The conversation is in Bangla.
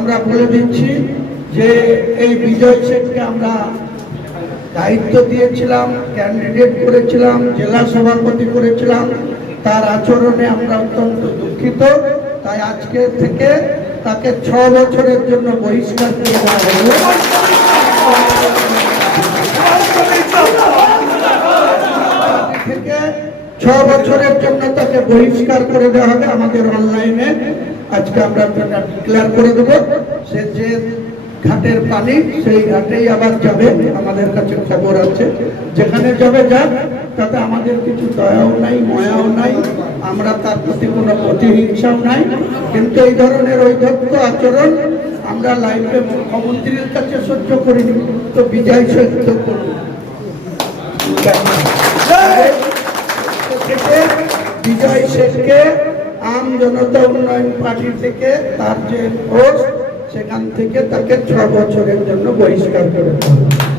আমরা বলে দিচ্ছি যে এই বিজয় শেখকে আমরা দায়িত্ব দিয়েছিলাম, ক্যান্ডিডেট করেছিলাম, জেলা সভাপতি করেছিলাম। তার আচরণে আমরা অত্যন্ত দুঃখিত। তাই আজকে থেকে তাকে 6 বছরের জন্য বহিষ্কার করে দেওয়া হলো। থেকে 6 বছরের জন্য তাকে বহিষ্কার করে দেওয়া হবে। আমাদের অনলাইনে আজকে আমরা ডিক্লেয়ার করে দেবো। সে যে ঘাটের পানি, সেই ঘাটেই আবার যাবে। আমাদের কাছে খবর আছে, যেখানে যাবে যাক, তাতে আমাদের কিছু দয়াও নাই, ময়াও নাই, আমরা তার প্রতি কোনো প্রতিহিংসাও নাই। কিন্তু এই ধরনের ঐধত্য আচরণ আমরা লাইফে মুখ্যমন্ত্রীর কাছে সহ্য করিনি, তো বিজয় সহ্য করব। বিজয় শেখকে আম জনতা উন্নয়ন পার্টি থেকে তার যে পোস্ট, সেখান থেকে তাকে 6 বছরের জন্য বহিষ্কার করে দেওয়া।